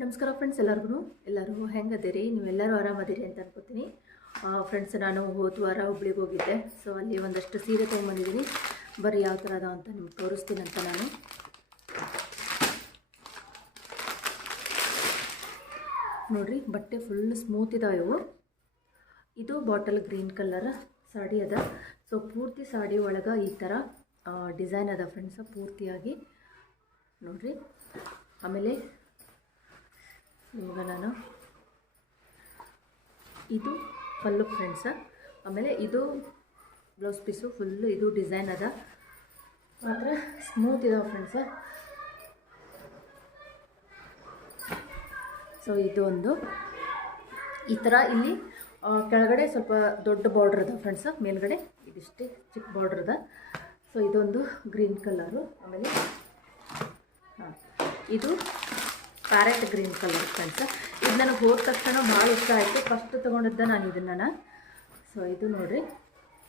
ನಮಸ್ಕಾರ ಫ್ರೆಂಡ್ಸ್, ಎಲ್ಲರೂ ಹೆಂಗದಿರಿ? ನೀವೆಲ್ಲರೂ ಆರಾಮದಿರಿ ಅಂತ ಅನ್ಕೋತೀನಿ. ಫ್ರೆಂಡ್ಸ್, ನಾನು ಹೋದ ವಾರ ಹುಬ್ಳಿಗೆ ಹೋಗಿದ್ದೆ. ಸೊ ಅಲ್ಲಿ ಒಂದಷ್ಟು ಸೀರೆ ತೊಗೊಂಬಂದಿದ್ದೀನಿ. ಬರೀ ಯಾವ ಥರ ಅದಾವ ಅಂತ ನಿಮ್ಗೆ ತೋರಿಸ್ತೀನಿ ಅಂತ ನಾನು. ನೋಡಿರಿ, ಬಟ್ಟೆ ಫುಲ್ ಸ್ಮೂತ್ ಇದಾವೆ ಇವು. ಇದು ಬಾಟಲ್ ಗ್ರೀನ್ ಕಲರ್ ಸಾಡಿ ಅದ. ಸೊ ಪೂರ್ತಿ ಸಾಡಿ ಒಳಗೆ ಈ ಥರ ಡಿಸೈನ್ ಅದ ಫ್ರೆಂಡ್ಸ್, ಪೂರ್ತಿಯಾಗಿ ನೋಡಿರಿ. ಆಮೇಲೆ ಇವಾಗ ನಾನು ಇದು ಪಲ್ಲು ಫ್ರೆಂಡ್ಸ. ಆಮೇಲೆ ಇದು ಬ್ಲೌಸ್ ಪೀಸು ಫುಲ್ಲು ಇದು ಡಿಸೈನ್ ಅದ, ಮಾತ್ರ ಸ್ಮೂತ್ ಇದಾವೆ ಫ್ರೆಂಡ್ಸ. ಸೊ ಇದು ಒಂದು ಈ ಥರ ಇಲ್ಲಿ ಕೆಳಗಡೆ ಸ್ವಲ್ಪ ದೊಡ್ಡ ಬಾರ್ಡ್ರ್ ಅದ ಫ್ರೆಂಡ್ಸ, ಮೇಲ್ಗಡೆ ಇದಿಷ್ಟೇ ಚಿಕ್ಕ ಬಾರ್ಡ್ರ್ ಅದ. ಸೊ ಇದೊಂದು ಗ್ರೀನ್ ಕಲರು. ಆಮೇಲೆ ಇದು ಪ್ಯಾರೆಟ್ ಗ್ರೀನ್ ಕಲರ್ ಫ್ರೆಂಡ್ಸ್. ಇದು ನನಗೆ ಹೋದ ತಕ್ಷಣ ಭಾಳ ಇಷ್ಟ ಆಯಿತು. ಫಸ್ಟ್ ತೊಗೊಂಡಿದ್ದೆ ನಾನು ಇದನ್ನು. ಸೊ ಇದು ನೋಡಿರಿ,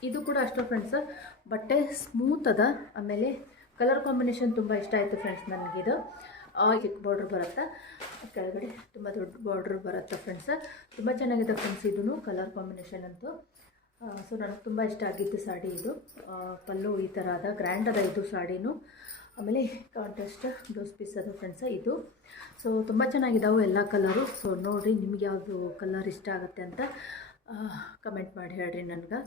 ಇದು ಕೂಡ ಅಷ್ಟು ಫ್ರೆಂಡ್ಸ್, ಬಟ್ಟೆ ಸ್ಮೂತ್ ಅದ. ಆಮೇಲೆ ಕಲರ್ ಕಾಂಬಿನೇಷನ್ ತುಂಬ ಇಷ್ಟ ಆಯಿತು ಫ್ರೆಂಡ್ಸ್ ನನಗಿದು. ಚಿಕ್ಕ ಬಾರ್ಡ್ರ್ ಬರುತ್ತೆ, ಕೆಳಗಡೆ ತುಂಬ ದೊಡ್ಡ ಬಾರ್ಡ್ರ್ ಬರುತ್ತೆ ಫ್ರೆಂಡ್ಸ್. ತುಂಬ ಚೆನ್ನಾಗಿದೆ ಫ್ರೆಂಡ್ಸ್ ಇದೂ ಕಲರ್ ಕಾಂಬಿನೇಷನ್ ಅಂತೂ. ಸೊ ನನಗೆ ತುಂಬ ಇಷ್ಟ ಆಗಿದ್ದು ಸಾಡಿ ಇದು. ಪಲ್ಲು ಈ ಥರ ಅದ, ಗ್ರ್ಯಾಂಡ್ ಅದ ಇದು ಸಾಡಿನೂ. ಆಮೇಲೆ ಕಾಂಟ್ರಾಸ್ಟ್ ಬ್ಲೌಸ್ ಪೀಸ್ ಅದು ಫ್ರೆಂಡ್ಸ ಇದು. ಸೊ ತುಂಬ ಚೆನ್ನಾಗಿದ್ದಾವೆ ಎಲ್ಲ ಕಲರು. ಸೊ ನೋಡಿರಿ, ನಿಮ್ಗೆ ಯಾವುದು ಕಲರ್ ಇಷ್ಟ ಆಗುತ್ತೆ ಅಂತ ಕಮೆಂಟ್ ಮಾಡಿ ಹೇಳ್ರಿ ನನಗೆ.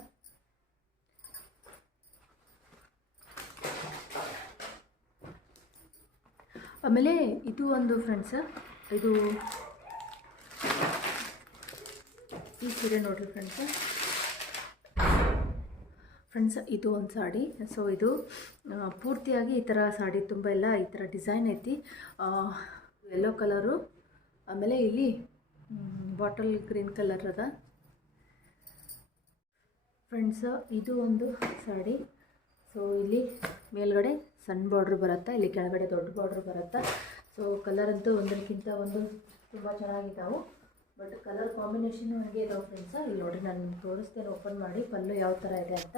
ಆಮೇಲೆ ಇದು ಒಂದು ಫ್ರೆಂಡ್ಸ, ಇದು ಈ ಸೀರೆ ನೋಡಿರಿ ಫ್ರೆಂಡ್ಸ್, ಇದು ಒಂದು ಸಾಡಿ. ಸೊ ಇದು ಪೂರ್ತಿಯಾಗಿ ಈ ಥರ ಸಾಡಿ ತುಂಬ ಎಲ್ಲ ಈ ಥರ ಡಿಸೈನ್ ಐತಿ, ಯೆಲ್ಲೋ ಕಲರು. ಆಮೇಲೆ ಇಲ್ಲಿ ಬಾಟಲ್ ಗ್ರೀನ್ ಕಲರ್ ಅದ ಫ್ರೆಂಡ್ಸ್. ಇದು ಒಂದು ಸಾಡಿ. ಸೊ ಇಲ್ಲಿ ಮೇಲ್ಗಡೆ ಸಣ್ಣ ಬಾರ್ಡ್ರ್ ಬರುತ್ತೆ, ಇಲ್ಲಿ ಕೆಳಗಡೆ ದೊಡ್ಡ ಬಾರ್ಡ್ರ್ ಬರುತ್ತೆ. ಸೊ ಕಲರ್ ಅಂತೂ ಒಂದಕ್ಕಿಂತ ಒಂದು ತುಂಬ ಚೆನ್ನಾಗಿದ್ದಾವೆ. ಬಟ್ ಕಲರ್ ಕಾಂಬಿನೇಷನ್ನು ಹಂಗೆ ಇದಾವೆ ಫ್ರೆಂಡ್ಸ. ಇಲ್ಲಿ ನೋಡಿ, ನಾನು ನಿಮ್ಗೆ ತೋರಿಸ್ತೇನೆ ಓಪನ್ ಮಾಡಿ ಪಲ್ಲು ಯಾವ ಥರ ಇದೆ ಅಂತ.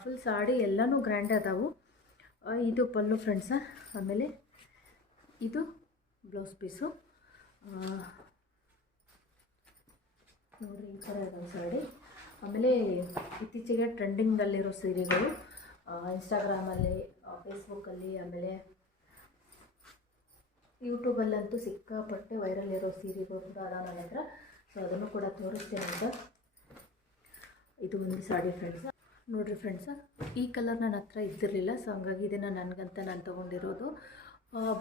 ಫುಲ್ ಸಾಡಿ ಎಲ್ಲನೂ ಗ್ರ್ಯಾಂಡ್ ಅದಾವು. ಇದು ಪಲ್ಲು ಫ್ರೆಂಡ್ಸ. ಆಮೇಲೆ ಇದು ಬ್ಲೌಸ್ ಪೀಸು. ನೋಡಿರಿ, ಈ ಥರ ಇದಾವೆ ಸಾಡಿ. ಆಮೇಲೆ ಇತ್ತೀಚೆಗೆ ಟ್ರೆಂಡಿಂಗಲ್ಲಿರೋ ಸೀರೆಗಳು ಇನ್ಸ್ಟಾಗ್ರಾಮಲ್ಲಿ, ಫೇಸ್ಬುಕ್ಕಲ್ಲಿ, ಆಮೇಲೆ ಯೂಟ್ಯೂಬಲ್ಲಂತೂ ಸಿಕ್ಕಾಪಟ್ಟೆ ವೈರಲ್ ಇರೋ ಸೀರೆಗಳು ಕೂಡ ಅದಾವ ನನ್ನ ಹತ್ರ. ಸೊ ಅದನ್ನು ಕೂಡ ತೋರಿಸ್ತೇನೆ ಅಂತ. ಇದು ಒಂದು ಸಾಡಿ ಫ್ರೆಂಡ್ಸ. ನೋಡಿರಿ ಫ್ರೆಂಡ್ಸ, ಈ ಕಲರ್ ನನ್ನ ಹತ್ರ ಇದ್ದಿರಲಿಲ್ಲ. ಸೊ ಹಂಗಾಗಿ ಇದನ್ನು ನನಗಂತ ನಾನು ತೊಗೊಂಡಿರೋದು.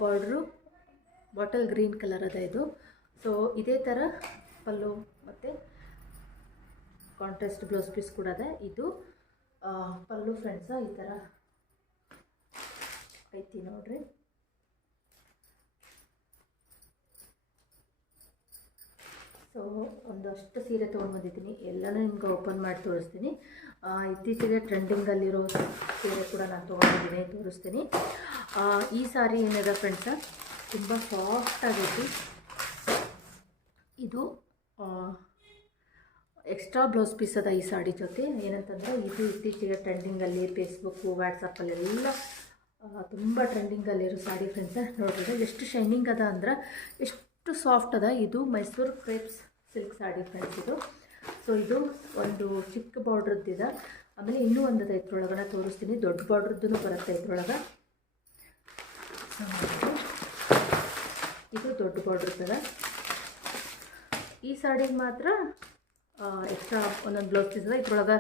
ಬಾರ್ಡ್ರು ಬಾಟಲ್ ಗ್ರೀನ್ ಕಲರ್ ಅದ ಇದು. ಸೊ ಇದೇ ಥರ ಪಲ್ಲು ಮತ್ತು ಕಾಂಟ್ರಾಸ್ಟ್ ಬ್ಲೌಸ್ ಪೀಸ್ ಕೂಡ ಅದ. ಇದು ಪಲ್ಲು ಫ್ರೆಂಡ್ಸ, ಈ ಥರ ಐತಿ ನೋಡಿರಿ. ಸೊ ಒಂದಷ್ಟು ಸೀರೆ ತೊಗೊಂಡ್ಬಂದಿದ್ದೀನಿ, ಎಲ್ಲನೂ ನಿಮ್ಗೆ ಓಪನ್ ಮಾಡಿ ತೋರಿಸ್ತೀನಿ. ಇತ್ತೀಚೆಗೆ ಟ್ರೆಂಡಿಂಗಲ್ಲಿರೋ ಸೀರೆ ಕೂಡ ನಾನು ತೊಗೊಂಡಿದ್ದೀನಿ, ತೋರಿಸ್ತೀನಿ. ಈ ಸಾರಿ ಏನಿದೆ ಫ್ರೆಂಡ್ಸ, ತುಂಬ ಸಾಫ್ಟ್ ಆಗೈತಿ. ಇದು ಎಕ್ಸ್ಟ್ರಾ ಬ್ಲೌಸ್ ಪೀಸ್ ಅದ ಈ ಸಾಡಿ ಜೊತೆ. ಏನಂತಂದರೆ ಇದು ಇತ್ತೀಚೆಗೆ ಟ್ರೆಂಡಿಂಗಲ್ಲಿ ಫೇಸ್ಬುಕ್ಕು, ವಾಟ್ಸಪ್ಪಲ್ಲೆಲ್ಲ ತುಂಬ ಟ್ರೆಂಡಿಂಗಲ್ಲಿರೋ ಸಾಡಿ ಫ್ರೆಂಡ್ಸ. ನೋಡಿದ್ರೆ ಎಷ್ಟು ಶೈನಿಂಗ್ ಅದ ಅಂದ್ರೆ ಎಷ್ಟು ಸಾಫ್ಟ್ ಅದ. ಇದು Mysuru crepes silk sari friends ಇದು. ಸೊ ಇದು ಒಂದು ಚಿಕ್ಕ ಬಾರ್ಡ್ರದ್ದಿದೆ. ಆಮೇಲೆ ಇನ್ನೂ ಒಂದದ ಇದ್ರೊಳಗನ ತೋರಿಸ್ತೀನಿ, ದೊಡ್ಡ ಬಾರ್ಡ್ರದ್ದು ಬರುತ್ತೆ ಇದ್ರೊಳಗೆ. ಇದು ದೊಡ್ಡ ಬಾರ್ಡ್ರದ್ದದ. ಈ ಸಾಡಿಗೆ ಮಾತ್ರ ಎಕ್ಸ್ಟ್ರಾ ಒಂದೊಂದು ಬ್ಲೌಸ್ ಪೀಸ್ ಅದ. ಇದ್ರೊಳಗೆ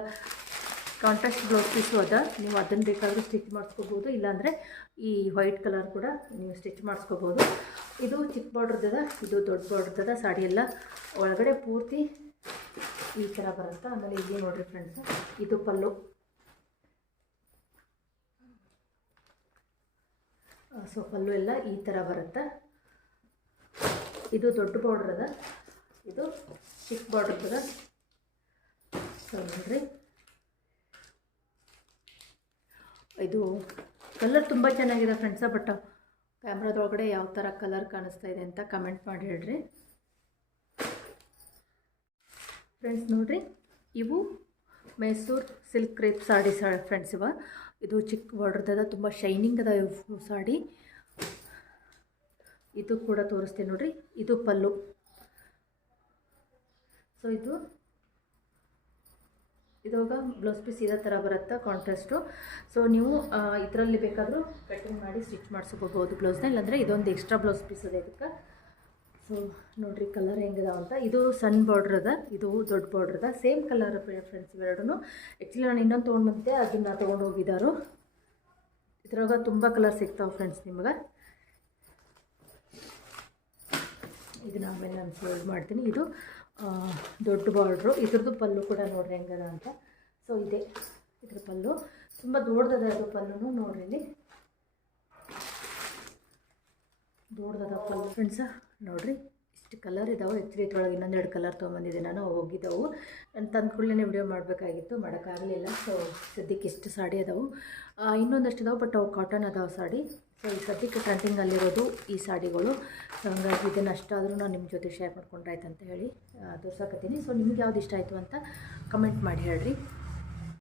ಕಾಂಟ್ರಾಸ್ಟ್ ಬ್ಲೌಸ್ ಪೀಸು ಅದ. ನೀವು ಅದನ್ನು ಬೇಕಾದರೂ ಸ್ಟಿಚ್ ಮಾಡಿಸ್ಕೋಬೋದು, ಇಲ್ಲಾಂದರೆ ಈ ವೈಟ್ ಕಲರ್ ಕೂಡ ನೀವು ಸ್ಟಿಚ್ ಮಾಡಿಸ್ಕೋಬೋದು. ಇದು ಚಿಕ್ಕ ಬಾರ್ಡ್ರದ್ದದ, ಇದು ದೊಡ್ಡ ಬಾರ್ಡ್ರದ್ದದ. ಸಾಡಿ ಎಲ್ಲ ಒಳಗಡೆ ಪೂರ್ತಿ ಈ ಥರ ಬರುತ್ತೆ. ಆಮೇಲೆ ಇಲ್ಲಿ ನೋಡಿರಿ ಫ್ರೆಂಡ್ಸ್, ಇದು ಪಲ್ಲು. ಸೊ ಪಲ್ಲು ಎಲ್ಲ ಈ ಥರ ಬರುತ್ತೆ. ಇದು ದೊಡ್ಡ ಬಾರ್ಡ್ರ್ ಅದ, ಇದು ಚಿಕ್ಕ ಬಾರ್ಡ್ರದ್ದದ. ಸೊ ನೋಡಿರಿ, ಇದು ಕಲರ್ ತುಂಬ ಚೆನ್ನಾಗಿದೆ ಫ್ರೆಂಡ್ಸ. ಬಟ್ ಕ್ಯಾಮ್ರಾದೊಳಗಡೆ ಯಾವ ಥರ ಕಲರ್ ಕಾಣಿಸ್ತಾ ಇದೆ ಅಂತ ಕಮೆಂಟ್ ಮಾಡಿ ಹೇಳ್ರಿ ಫ್ರೆಂಡ್ಸ್. ನೋಡಿರಿ, ಇವು Mysuru silk crepe sari friends. ಇದು ಚಿಕ್ಕ ಬಾರ್ಡ್ರದ್ದು, ತುಂಬ ಶೈನಿಂಗ್ ಅದ ಇವು ಸಾಡಿ. ಇದು ಕೂಡ ತೋರಿಸ್ತೀನಿ ನೋಡಿರಿ. ಇದು ಪಲ್ಲು. ಸೊ ಇವಾಗ ಬ್ಲೌಸ್ ಪೀಸ್ ಇದೇ ಥರ ಬರುತ್ತೆ ಕಾಂಟ್ರಾಸ್ಟು. ಸೊ ನೀವು ಇದರಲ್ಲಿ ಬೇಕಾದರೂ ಕಟಿಂಗ್ ಮಾಡಿ ಸ್ಟಿಚ್ ಮಾಡಿಸ್ಕೋಬೋದು ಬ್ಲೌಸ್ನ, ಇಲ್ಲಾಂದರೆ ಇದೊಂದು ಎಕ್ಸ್ಟ್ರಾ ಬ್ಲೌಸ್ ಪೀಸ್ ಇದೆ ಇದಕ್ಕೆ. ಸೊ ನೋಡಿರಿ ಕಲರ್ ಹೆಂಗಿದಾವೆ ಅಂತ. ಇದು ಸಣ್ಣ ಬಾರ್ಡ್ರ್ ಅದ, ಇದು ದೊಡ್ಡ ಬಾರ್ಡ್ರ್ ಅದ, ಸೇಮ್ ಕಲರ್ ಫ್ರೆಂಡ್ಸ್ ಇವೆರಡೂ. ಆ್ಯಕ್ಚುಲಿ ನಾನು ಇನ್ನೊಂದು ತೊಗೊಂಡು ಬಂದಿದ್ದೆ, ಅದನ್ನು ತೊಗೊಂಡು ಹೋಗಿದ್ದಾರು. ಇದ್ರಾಗ ತುಂಬ ಕಲರ್ ಸಿಗ್ತಾವೆ ಫ್ರೆಂಡ್ಸ್ ನಿಮ್ಗೆ. ಇದನ್ನ ಆಮೇಲೆ ನಾನು ಫೋಲ್ಡ್ ಮಾಡ್ತೀನಿ. ಇದು ದೊಡ್ಡ ಬಾರ್ಡ್ರು. ಇದ್ರದ್ದು ಪಲ್ಲು ಕೂಡ ನೋಡ್ರಿ ಹೆಂಗದ ಅಂತ. ಸೊ ಇದ್ರ ಪಲ್ಲು ತುಂಬ ದೊಡ್ಡದ. ಅದು ಪಲ್ಲುನು ನೋಡ್ರಿ, ಇಲ್ಲಿ ದೊಡ್ಡದ ಪಲ್ಲು ಫ್ರೆಂಡ್ಸ. ನೋಡಿರಿ ಇಷ್ಟು ಕಲರ್ ಇದ್ದಾವೆ. ಆ್ಯಕ್ಚುಲಿ ಇದ್ರೊಳಗೆ ಇನ್ನೊಂದೆರಡು ಕಲರ್ ತೊಗೊಂಬಂದಿದ್ದೆ ನಾನು, ಹೋಗಿದ್ದವು. ನಾನು ತಂದು ಕೂಡಲೇ ವಿಡಿಯೋ ಮಾಡಬೇಕಾಗಿತ್ತು, ಮಾಡೋಕ್ಕಾಗಲಿಲ್ಲ. ಸೊ ಸದ್ಯಕ್ಕೆ ಇಷ್ಟು ಸಾಡಿ ಅದಾವೆ. ಇನ್ನೊಂದಷ್ಟು ಇದಾವೆ, ಬಟ್ ಅವು ಕಾಟನ್ ಅದಾವೆ ಸಾಡಿ. ಸೊ ಈ ಸದ್ಯಕ್ಕೆ ಟ್ರೆಂಡಿಂಗಲ್ಲಿರೋದು ಈ ಸಾಡಿಗಳು. ಸೊ ಹಂಗಾಗಿ ಇದನ್ನು ಅಷ್ಟಾದರೂ ನಾನು ನಿಮ್ಮ ಜೊತೆ ಶೇರ್ ಮಾಡ್ಕೊಂಡ್ರಾಯ್ತು ಅಂತ ಹೇಳಿ ತೋರ್ಸಕತ್ತೀನಿ. ಸೊ ನಿಮ್ಗೆ ಯಾವ್ದು ಇಷ್ಟ ಆಯಿತು ಅಂತ ಕಮೆಂಟ್ ಮಾಡಿ ಹೇಳ್ರಿ.